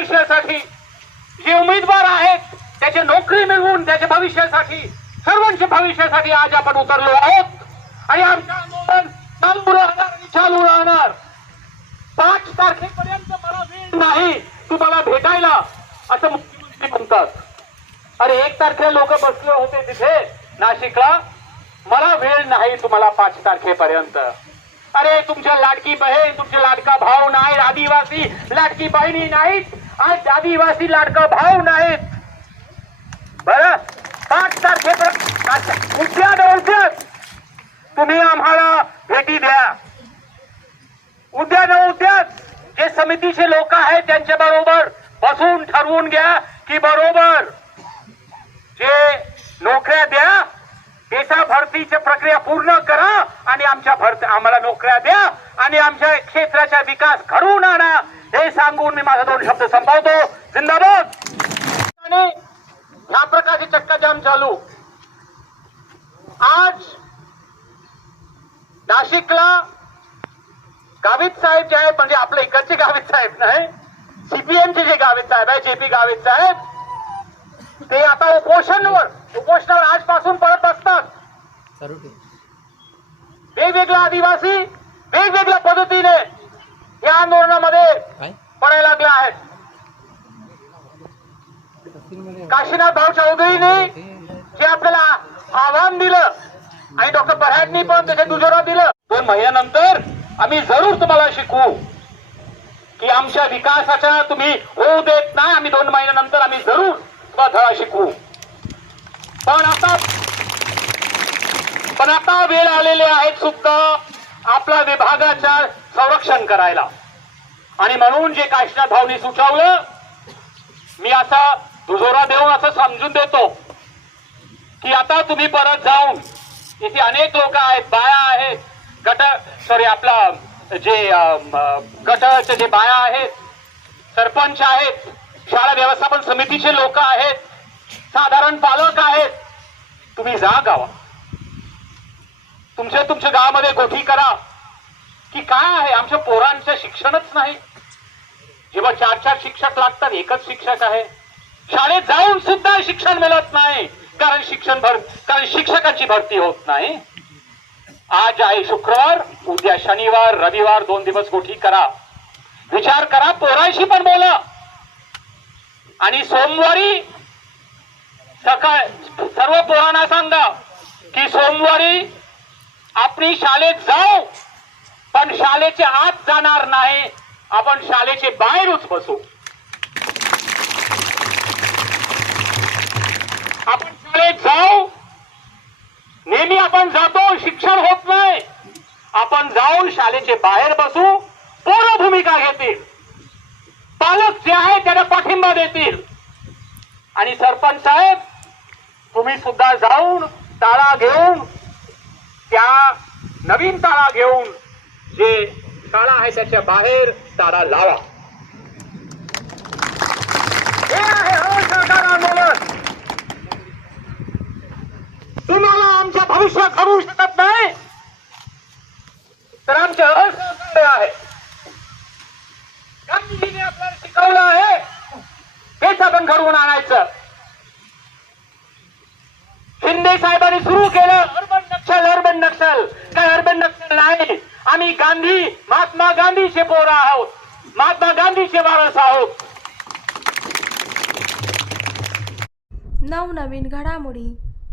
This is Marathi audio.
भविष्यासाठी जे उमेदवार आहेत त्याची नोकरी मिळवून त्याच्या भविष्यासाठी सर्वांच्या भविष्यासाठी आज आपण उतरलो आहोत. आणि आमचं आंदोलन चालू राहणार आणि चालू राहणार. पाच तारखेपर्यंत मला वेळ नाही तुम्हाला भेटायला असं मुख्यमंत्री म्हणतात. अरे एक तारखेला लोक बसले होते तिथे नाशिकला. मला वेळ नाही तुम्हाला पाच तारखेपर्यंत. अरे तुमच्या लाडकी बहीण तुमच्या लाडका भाऊ नाही आदिवासी लाडकी बहिणी नाहीत. आज आदिवासी लाडका भाऊ नाहीत. बर? पाच तारखेपर्यंत अच्छा, उद्या न तुम्ही आम्हाला भेटी द्या. उद्या न जे समितीचे लोक आहेत त्यांच्या बरोबर बसून ठरवून घ्या की बरोबर. जे नोकऱ्या द्या देशा भरतीची प्रक्रिया पूर्ण करा आणि आमच्या भरती आम्हाला नोकऱ्या द्या आणि आमच्या क्षेत्राचा विकास घडवून आणा. हे सांगून मी माझा दोन शब्द संपवतो. जिंदाबाद! आणि ह्या प्रकारचे चक्काजाम चालू. आज नाशिकला गावित साहेब जे आहेत म्हणजे आपले इकडचे गावित साहेब नाही सीपीएमचे जे गावित साहेब आहे जे पी गावित साहेब ते आता उपोषणवर उपोषणावर आजपासून परत असतात. वेगवेगळ्या आदिवासी काशीनाथ भाऊ चौधरीने जे आपल्याला आव्हान दिलं आणि डॉक्टर बऱ्हाडनी पण त्याच्या दुजोरा दिलं दोन महिन्यानंतर आम्ही जरूर तुम्हाला शिकवू की आमच्या विकासाच्या तुम्ही होऊ देत नाही आम्ही दोन महिन्यानंतर आम्ही जरूर तुम्हाला धडा शिकवू. पण आता पण आता वेळ आलेले आहेत सुद्धा आपल्या विभागाच्या संरक्षण करायला. आणि म्हणून जे काशीनाथ भाऊनी सुचवलं मी असा दुजोरा देऊन असं समजून देतो. की आता तुम्ही परत जाऊन इथे अनेक लोक आहेत बाया आहेत. गट सॉरी आपला जे अम, गटाचे जे बाया आहेत सरपंच आहेत शाळा व्यवस्थापन समितीचे लोक आहेत साधारण पालक आहेत. तुम्ही जा गावा. तुमच्या तुमच्या गावामध्ये गोठी करा. की काय आहे? आमच्या पोरांचं शिक्षणच नाही. जेव्हा चार चार शिक्षक लागतात एकच शिक्षक आहे. शाळेत जाऊन सुद्धा शिक्षण मिळत नाही. कारण शिक्षण भर कारण शिक्षकांची भरती होत नाही. आज आहे शुक्रवार उद्या शनिवार रविवार दोन दिवस गोठी करा. विचार करा पोरांशी पण बोला. आणि सोमवारी सकाळ सर्व पोरांना सांगा की सोमवारी आपली शाळेत जाऊ पण शाळेच्या आत जाणार नाही. आपण शाळेचे बाहेरच बसू. आपण जातो शिक्षण होत नाही. आपण जाऊन शाळेचे बाहेर बसू पूर्ण भूमिका घेतील. पालक जे आहे त्याला पाठिंबा देतील. आणि सरपंच साहेब तुम्ही सुद्धा जाऊन ताळा घेऊन त्या नवीन ताळा घेऊन जे ताळा आहे त्याच्या बाहेर ताळा लावा हे आहे असहकार आंदोलन तुम्हाला आमच्या करू शकत नाही. तर आमचे असहकार्य आहे. गांधीजीने आपल्याला शिकवलं आहे. हेच आपण घडवून आणायचं. शिंदे साहेबांनी सुरू केलं अर्बन नक्षल अर्बन नक्षल. काय अर्बन नक्षल नाही? आम्ही गांधी महात्मा गांधीचे पोरं आहोत. महात्मा गांधीचे माणस आहोत. नवनवीन घडामोडी